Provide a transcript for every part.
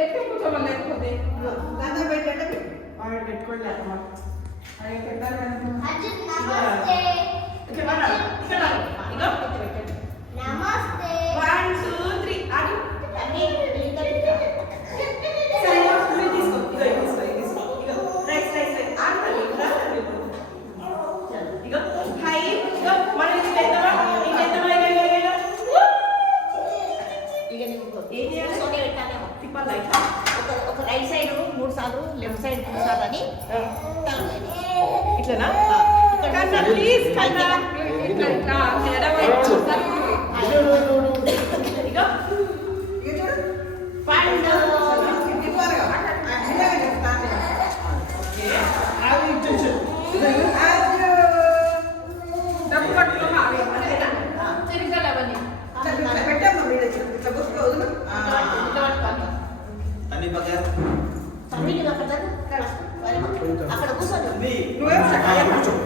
ఎత్తే కూర్చోమని లేకపోతే? దాంట్లో పెట్టండి. వాడు పెట్టుకోండి అమ్మ. ఇక్కడ ఇక్కడ ఇక్కడ. సైడ్ కూర్చోాలని ఇట్లనా? ప్లీజ్ కన్నా ఇట్లా ఎడవైపు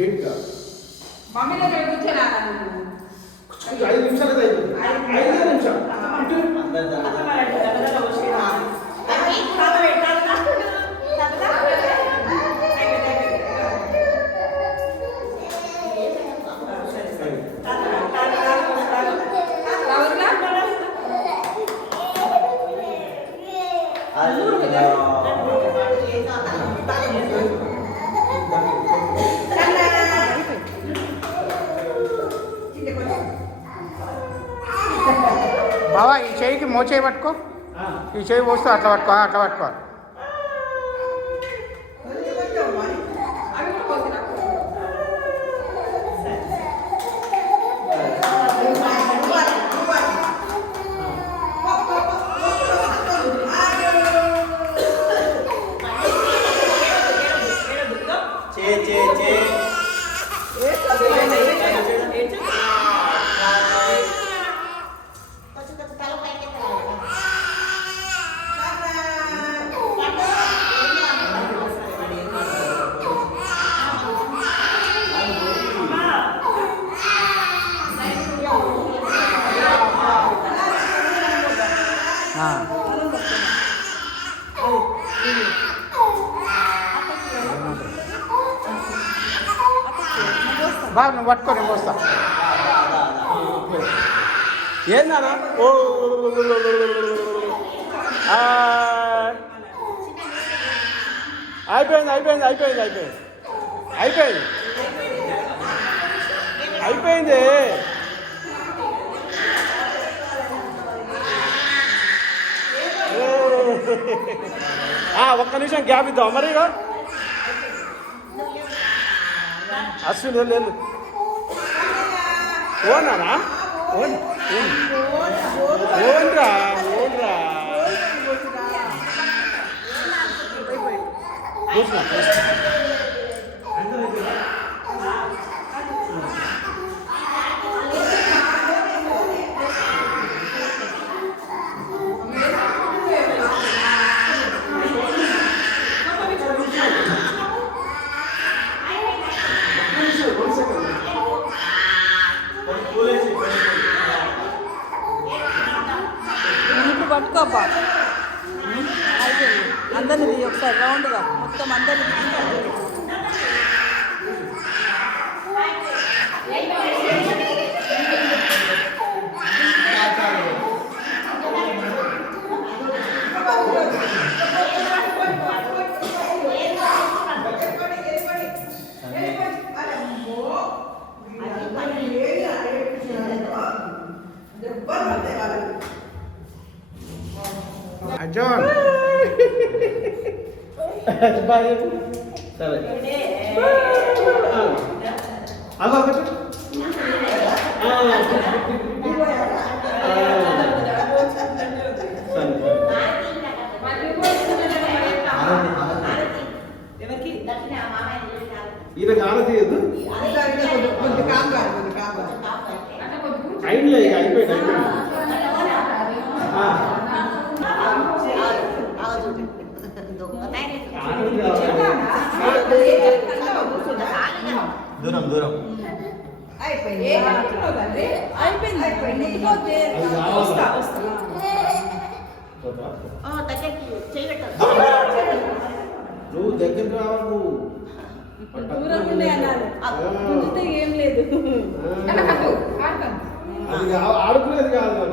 బేబీగా మమ్మీ దగ్గర కూర్చోరా ఐదు నిమిషాలు ఐదు నిమిషాలు అల్లూరు బాబా ఈ చేయికి మోచేయి పట్టుకో. ఈ చేయి పోస్తూ అట్లా పట్టుకో అట్లా పట్టుకో. బాగా నువ్వు పట్టుకొని పోస్తా. ఏందా ఓ అయిపోయింది అయిపోయింది అయిపోయింది అయిపోయింది. అయిపోయింది. అయిపోయింది. ఒక్క నిమిషం గ్యాప్ ఇద్దాం. మరి అశ్విన్ వెళ్ళు ఓనానా ఓన్ ఓన్రా ఓన్రా. కూర్చున్నా. రౌండ్గా అందరినీ ఒకసారి రౌండ్గా మొత్తం అందరినీ అర్జున్ బాయ్ సరే అలా ఒకటి ఈయనకు ఆడ చేయదు దూరం. అయిపోయింది? అయిపోయింది. అయిపోయింది. వస్తా వస్తా. నువ్వు దగ్గరికి రావాలి నువ్వు? దూరం ఉండే అన్నారు ఆ. గుంజితే ఏం లేదు. ఆ. కట్టు ఆడతాం. అది కా- ఆడుకునేది కాదు